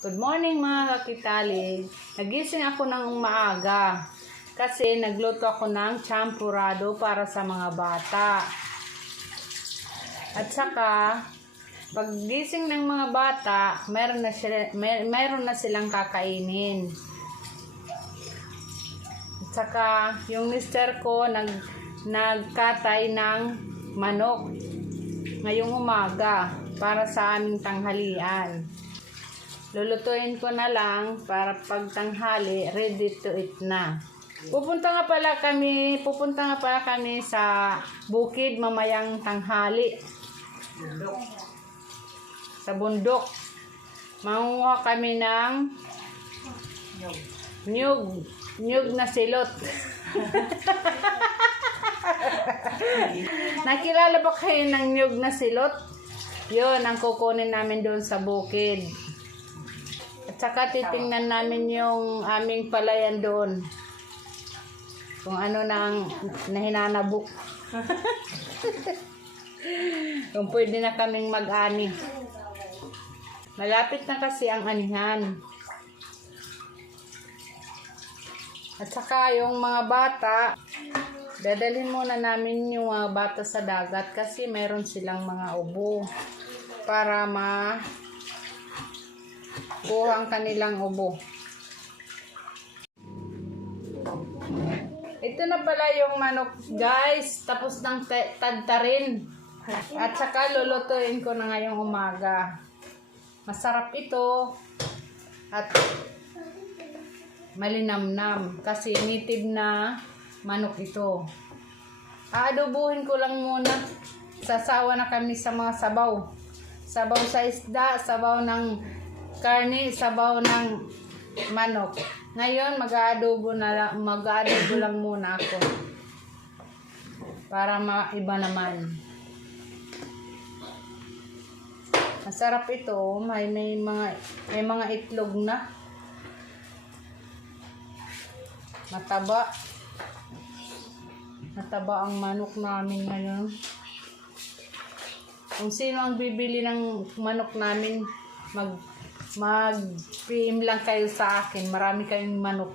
Good morning mga kakitali. Nagising ako ng maaga kasi nagluto ako ng champurado para sa mga bata. At saka, paggising ng mga bata, meron na silang kakainin. At saka, yung mister ko nagkatay ng manok ngayong umaga para sa aming tanghalian. Lulutuin ko na lang para pag tanghali, ready to eat na. Pupunta nga pala kami sa bukid mamayang tanghali. Sa bundok. Mangunguha kami ng nyug na silot. Nakilala ba kayo ng nyug na silot? Yun ang kukunin namin doon sa bukid. At saka titingnan namin yung aming palayan doon. Kung ano na ang nahinanabok. Kung pwede na kaming mag-ani. Malapit na kasi ang anihan. At saka yung mga bata, dadalhin muna namin yung mga bata sa dagat kasi meron silang mga ubo para kuha ang kanilang ubo. Ito na pala yung manok, guys. Tapos ng tadtarin. At saka lulutuin ko na ngayong umaga. Masarap ito. At malinamnam. Kasi native na manok ito. Aadobuhin ko lang muna. Sasawa na kami sa mga sabaw. Sabaw sa isda, sabaw ng karne, sabaw ng manok. Ngayon, mag-aadobo lang muna ako. Para maiba naman. Masarap ito. May mga itlog na. Mataba. Mataba ang manok namin ngayon. Kung sino ang bibili ng manok namin, mag-PM lang kayo sa akin. Marami kayong manok.